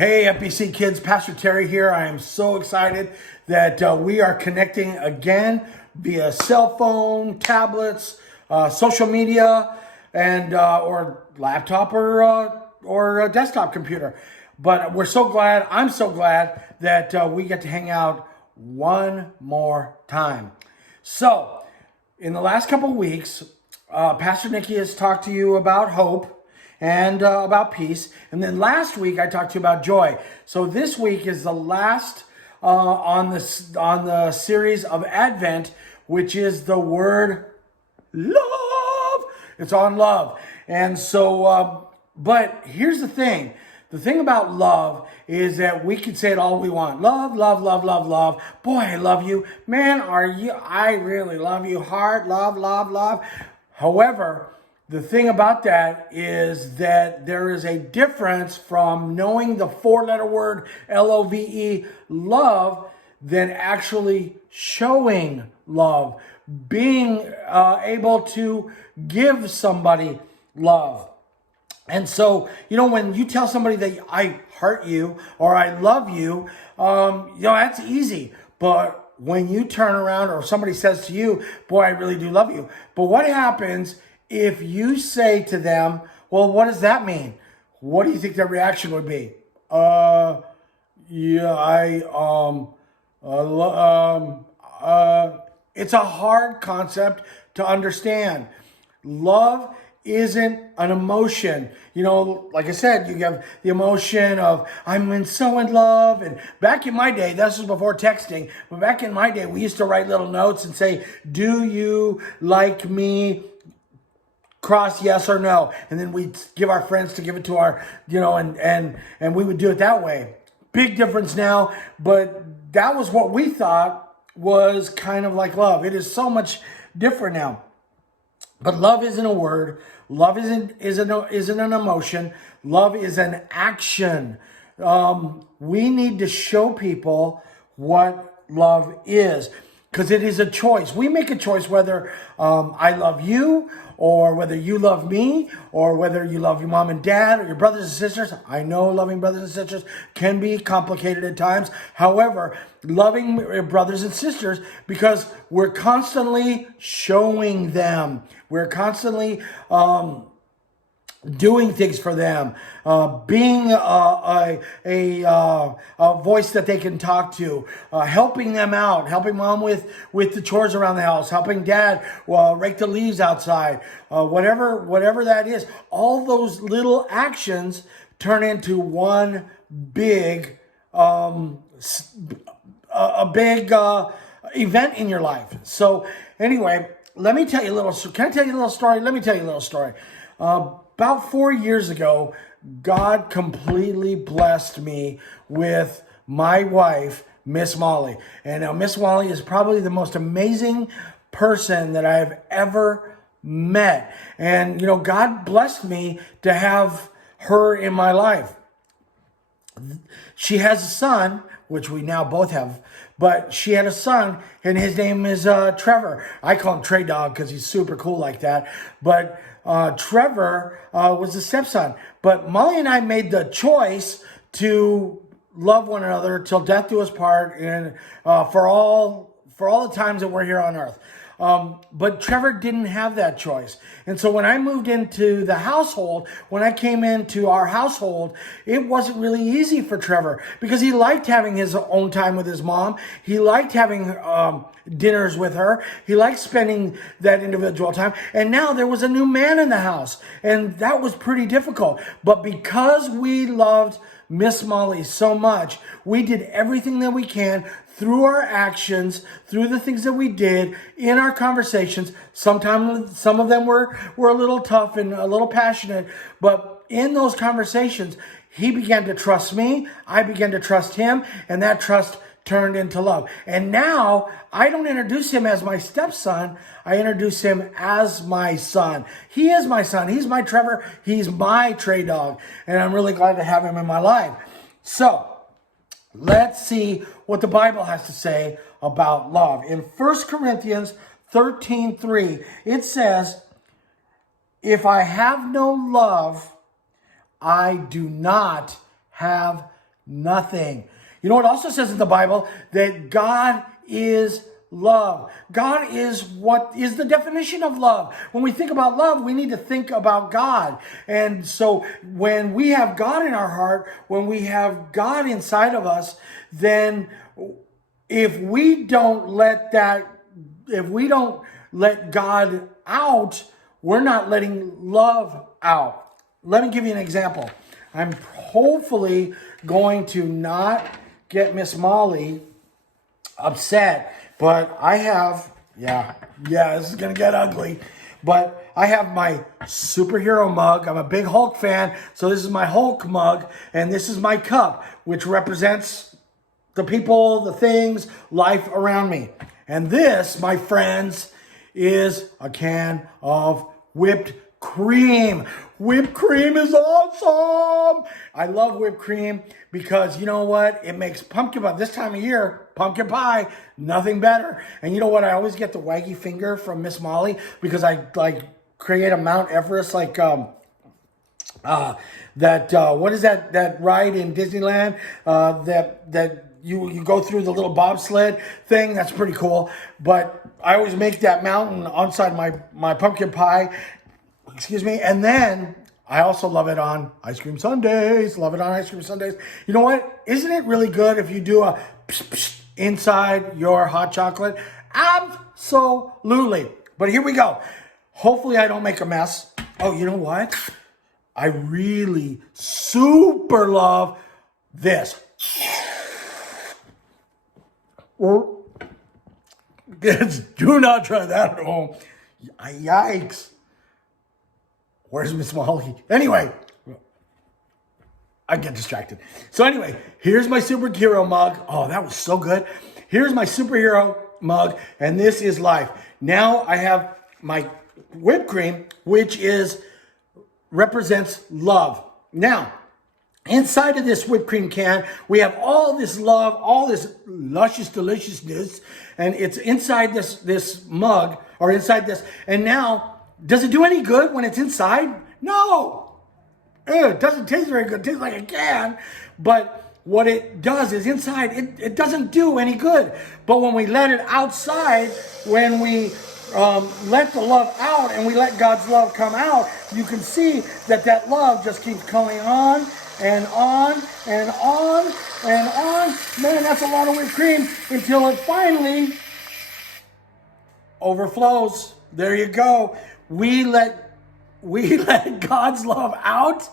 Hey, FBC kids, Pastor Terry here. I am so excited that we are connecting again via cell phone, tablets, social media, and or laptop or a desktop computer. But we're so glad, I'm so glad that we get to hang out one more time. So, in the last couple of weeks, Pastor Nikki has talked to you about hope and about peace. And then last week I talked to you about joy. So this week is the last on the series of Advent, which is the word love. It's on love. And so, but here's the thing. The thing about love is that we can say it all we want. Love, love, love, love, love. Boy, I love you. Man, I really love you. Heart, love, love, love. However, the thing about that is that there is a difference from knowing the four-letter word L-O-V-E, love, than actually showing love, being able to give somebody love. And so, when you tell somebody that I hurt you or I love you, that's easy. But when you turn around or somebody says to you, boy, I really do love you. But what happens if you say to them, well, what does that mean? What do you think their reaction would be? It's a hard concept to understand. Love isn't an emotion. Like I said, you have the emotion of I'm so in love. And back in my day, this was before texting, but back in my day, we used to write little notes and say, do you like me? Cross yes or no. And then we'd give our friends to give it to our, and we would do it that way. Big difference now, but that was what we thought was kind of like love. It is so much different now. But love isn't a word. Love isn't an emotion. Love is an action. We need to show people what love is, because it is a choice. We make a choice whether I love you, or whether you love me, or whether you love your mom and dad or your brothers and sisters. I know loving brothers and sisters can be complicated at times. However, loving brothers and sisters, because we're constantly showing them. We're constantly doing things for them, being a voice that they can talk to, helping them out, helping mom with the chores around the house, helping dad rake the leaves outside, whatever that is. All those little actions turn into one big, event in your life. So anyway, let me tell you a little. Can I tell you a little story? Let me tell you a little story. About 4 years ago, God completely blessed me with my wife, Miss Molly. And now Miss Molly is probably the most amazing person that I've ever met. And, God blessed me to have her in my life. She has a son, which we now both have, but she had a son, and his name is Trevor. I call him Trey Dog because he's super cool like that. But Trevor was the stepson. But Molly and I made the choice to love one another till death do us part, and for all the times that we're here on earth. But Trevor didn't have that choice. And so when I moved into the household, when I came into our household, it wasn't really easy for Trevor, because he liked having his own time with his mom. He liked having dinners with her. He liked spending that individual time. And now there was a new man in the house, and that was pretty difficult. But because we loved Miss Molly so much, we did everything that we can through our actions, through the things that we did, in our conversations. Sometimes some of them were a little tough and a little passionate, but in those conversations, he began to trust me, I began to trust him, and that trust turned into love. And now I don't introduce him as my stepson, I introduce him as my son. He is my son, he's my Trevor, he's my Trey Dog, and I'm really glad to have him in my life. So, let's see what the Bible has to say about love. In 1 Corinthians 13:3, it says, if I have no love, I do not have nothing. You know what it also says in the Bible? That God is love. God is what is the definition of love. When we think about love, we need to think about God. And so when we have God in our heart, when we have God inside of us, then if we don't let God out, we're not letting love out. Let me give you an example. I'm hopefully going to not get Miss Molly upset, but I have, this is going to get ugly, but I have my superhero mug. I'm a big Hulk fan, so this is my Hulk mug, and this is my cup, which represents the people, the things, life around me. And this, my friends, is a can of whipped cream. Whipped cream is awesome. I love whipped cream because you know what? It makes pumpkin pie. This time of year, pumpkin pie, nothing better. And you know what? I always get the waggy finger from Miss Molly because I create a Mount Everest what is that ride in Disneyland that you go through the little bobsled thing. That's pretty cool. But I always make that mountain outside my pumpkin pie. Excuse me. And then I also love it on ice cream sundaes. Love it on ice cream sundaes. You know what? Isn't it really good if you do a psh, psh, inside your hot chocolate? Absolutely. But here we go. Hopefully I don't make a mess. Oh, you know what? I really super love this. Do not try that at home. Yikes. Where's Miss Molly? Anyway, I get distracted. So anyway, here's my superhero mug. Oh, that was so good. Here's my superhero mug, and this is life. Now I have my whipped cream, which represents love. Now, inside of this whipped cream can, we have all this love, all this luscious deliciousness, and it's inside this mug, or inside this. And now, does it do any good when it's inside? No. It doesn't taste very good. It tastes like a can. But what it does is inside, it doesn't do any good. But when we let it outside, when we let the love out and we let God's love come out, you can see that love just keeps coming on and on and on and on. Man, that's a lot of whipped cream until it finally overflows. There you go. We let God's love out,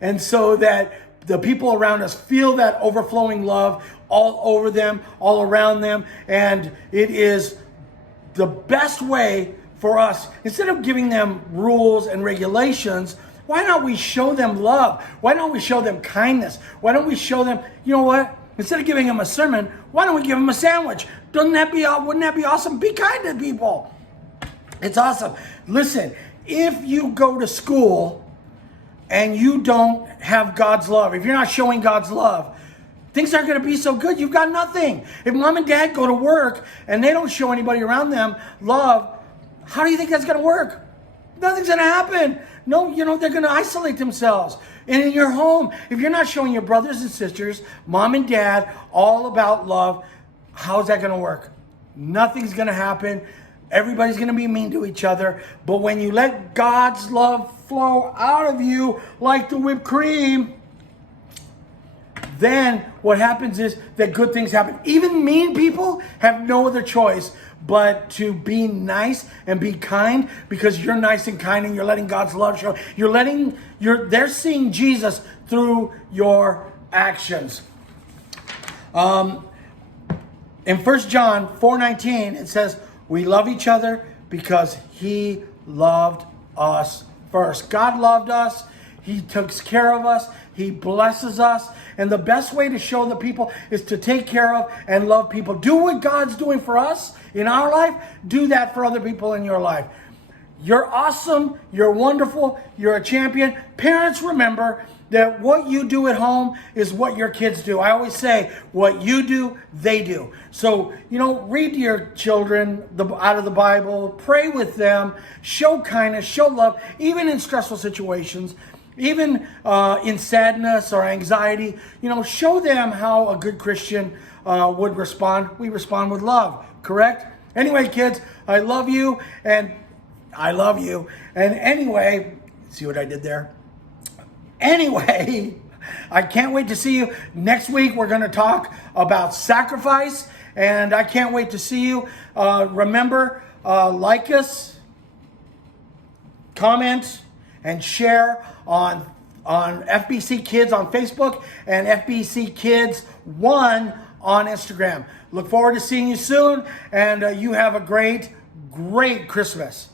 and so that the people around us feel that overflowing love all over them, all around them, and it is the best way for us. Instead of giving them rules and regulations, why not we show them love? Why don't we show them kindness? Why don't we show them, you know what? Instead of giving them a sermon, why don't we give them a sandwich? Wouldn't that be awesome? Be kind to people. It's awesome. Listen, if you go to school and you don't have God's love, if you're not showing God's love, things aren't going to be so good. You've got nothing. If mom and dad go to work and they don't show anybody around them love, how do you think that's going to work? Nothing's going to happen. No, they're going to isolate themselves. And in your home, if you're not showing your brothers and sisters, mom and dad, all about love, how's that going to work? Nothing's going to happen. Everybody's going to be mean to each other. But when you let God's love flow out of you like the whipped cream, then what happens is that good things happen. Even mean people have no other choice but to be nice and be kind, because you're nice and kind and you're letting God's love show. They're seeing Jesus through your actions. In 1 John 4:19, it says, we love each other because he loved us first. God loved us. He takes care of us. He blesses us. And the best way to show the people is to take care of and love people. Do what God's doing for us in our life. Do that for other people in your life. You're awesome. You're wonderful. You're a champion. Parents, remember that what you do at home is what your kids do. I always say, what you do, they do. So, read to your children out of the Bible. Pray with them. Show kindness. Show love. Even in stressful situations. even in sadness or anxiety, show them how a good Christian would respond. We respond with love, correct? Anyway, kids, I love you, and I love you. And anyway, see what I did there? Anyway, I can't wait to see you. Next week, we're going to talk about sacrifice, and I can't wait to see you. Remember, like us, comment, and share on FBC Kids on Facebook and FBC Kids 1 on Instagram. Look forward to seeing you soon, and you have a great Christmas.